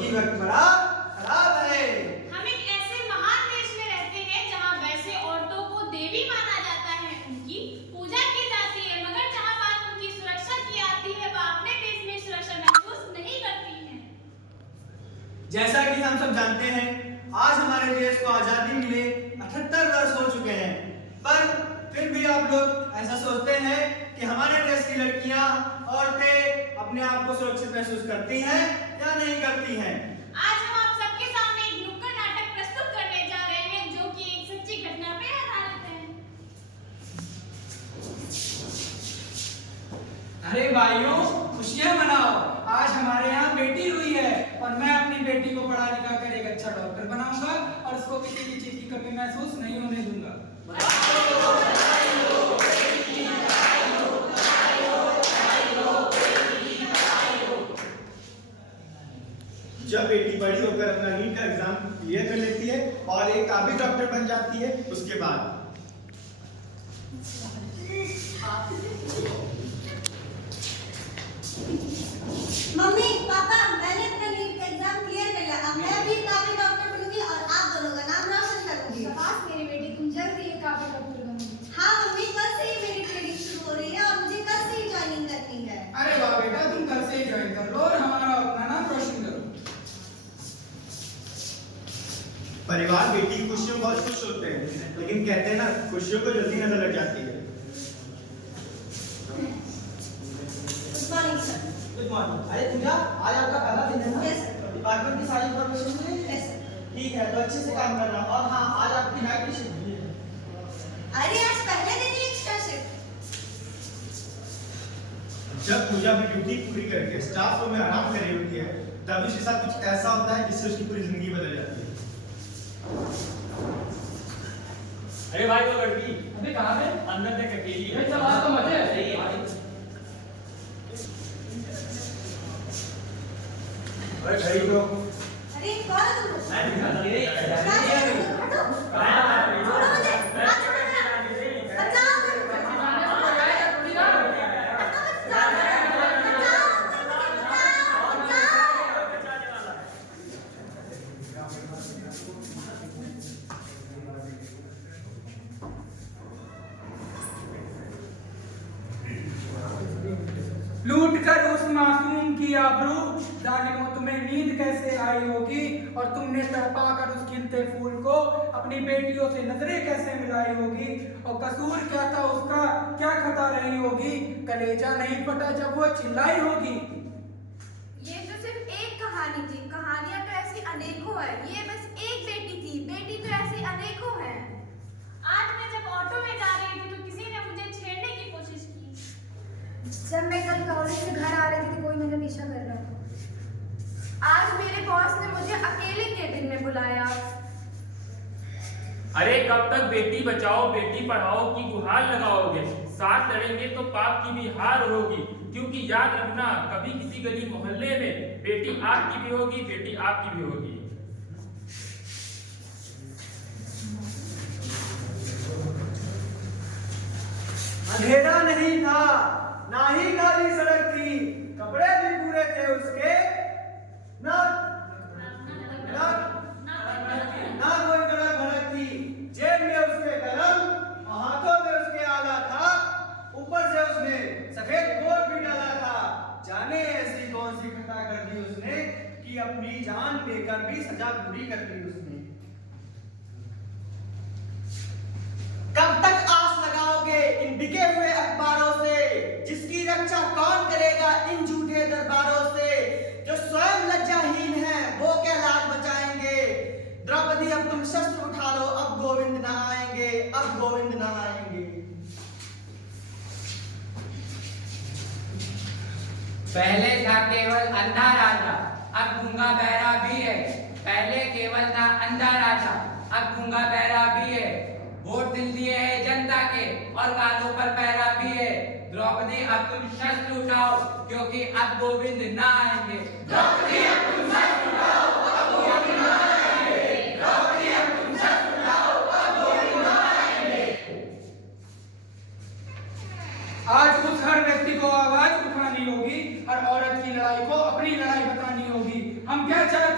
क्योंकि वक्त बड़ा खराब है। हम एक ऐसे महान देश में रहते हैं जहाँ वैसे औरतों को देवी माना जाता है, उनकी पूजा की जाती है, मगर जहाँ बात उनकी सुरक्षा की आती है वह अपने देश में सुरक्षा महसूस नहीं करती हैं। जैसा कि हम सब जानते हैं, आज हमारे देश को आजादी मिले 78 वर्ष हो चुके हैं, पर फिर भी आप लोग ऐसा सोचते हैं कि हमारे देश की लड़कियां, औरतें अपने आप को सुरक्षित महसूस करती हैं या नहीं करती हैं। आज हम आप सबके सामने एक नुक्कड़ नाटक प्रस्तुत करने जा रहे हैं जो कि एक सच्ची घटना पे आधारित है। अरे भाइयों, खुशियां मनाओ, आज हमारे यहाँ बेटी हुई है और मैं अपनी बेटी को पढ़ा लिखा कर एक अच्छा डॉक्टर बनाऊंगा और उसको किसी भी चीज की कमी महसूस नहीं होने दूंगा। जब बेटी बड़ी होकर अपना नीट का एग्जाम क्लियर कर लेती है और एक काबिल डॉक्टर बन जाती है, उसके बाद मम्मी पापा, मैंने अपना नीट का एग्जाम क्लियर कर लिया। अब मैं भी काबिल डॉक्टर बनूंगी और आप दोनों का नाम रोशन करूंगी। शाबाश मेरी बेटी, तुम जल्द ही एक काबिल डॉक्टर बनोगी। हाँ मम्मी, कल से ही मेरी ट्रेनिंग शुरू हो रही है और मुझे कल से ही ज्वाइनिंग करनी है। अरे वाह बेटा, तुम कल से ही ज्वाइन कर लो और हमारा अपना नाम रोशन करो। परिवार बेटी की खुशियों में बहुत खुश होते हैं, लेकिन कहते हैं ना, खुशियों को जल्दी नजर लग जाती है। Good morning sir. Good morning. अरे पूजा, आज आपका पहला दिन है ना? Yes sir. डिपार्टमेंट की सारी इन्फॉर्मेशन मिली? Yes sir. ठीक है, तो अच्छे से काम करना। और हाँ, आज आपकी नाइट की शिफ्ट भी है। अरे आज पहले दिन ही एक्स्ट्रा शिफ्ट। जब पूजा अपनी ड्यूटी पूरी करके स्टाफ रूम में आराम कर रही होती है, तब उसके साथ कुछ ऐसा होता है जिससे उसकी पूरी जिंदगी बदल जाती है। अरे भाई, वो लड़की अबे कहाँ है? अंदर तक अकेली है। चल आज तो मजे है। सही है। अरे घड़ी को अरे कौन है तुम? मैं दिखा दे। हटो। छोड़ो मुझे। हाथ छोड़ो मेरा। बचाओ मुझे। लूट कर उस मासूम की आबरू, जालिमों तुम्हें नींद कैसे आई होगी और तुमने तड़पा कर उस खिलते फूल को अपनी बेटियों से नजरें कैसे मिलाई होगी। और कसूर क्या था उसका, क्या खता रही होगी, कलेजा नहीं फटा जब वो चिल्लाई होगी। ये तो सिर्फ एक कहानी थी, कहानियां तो ऐसी अनेकों है। ये बस एक बेटी थी, बेटी तो ऐसी अनेकों है। आज मैं जब ऑटो में जा रही थी तो किसी ने मुझे छेड़ने की कोशिश की। जब मैं कल कॉलेज से घर आ रही थी तो कोई मुझे पीछा कर रहा था। आज मेरे बॉस ने मुझे अकेले केबिन में बुलाया। अरे कब तक बेटी बचाओ बेटी पढ़ाओ की गुहार लगाओगे? साथ लड़ेंगे तो पाप की भी हार होगी। क्योंकि याद रखना, कभी किसी गली मोहल्ले में बेटी आपकी भी होगी, बेटी आपकी भी होगी। अंधेरा नहीं था, ना ही काली सड़क थी, कपड़े भी पूरे थे उसके, ना ना ना कोई कड़क भड़क थी। जेब में उसके कलम और हाथों में उसके आला था, ऊपर से उसने सफेद कोट भी डाला था। जाने ऐसी कौन सी खता कर दी उसने कि अपनी जान देकर भी सजा पूरी कर दी उसने। कब तक आस लगाओगे इन बिके हुए अखबारों से, जिसकी रक्षा कौन करेगा इन झूठे दरबारों से। जो स्वयं लज्जाहीन है वो क्या लाज बचाएंगे। द्रौपदी अब तुम शस्त्र उठा लो, अब गोविंद न आएंगे, अब गोविंद न आएंगे। पहले था केवल अंधा राजा, अब गूंगा बहरा भी है। पहले केवल था अंधा राजा, अब गूंगा बहरा भी है। वोट दिल दिए है जनता के और कानों पर पहरा भी है। द्रौपदी अब तुम शस्त्र उठाओ, क्योंकि अब गोविंद ना आएंगे। द्रौपदी अब तुम शस्त्र उठाओ, अब गोविंद ना आएंगे। द्रौपदी अब तुम शस्त्र उठाओ, अब गोविंद ना आएंगे। आज उस हर व्यक्ति को आवाज उठानी होगी, हर औरत की लड़ाई को अपनी लड़ाई बतानी होगी। हम क्या चाहते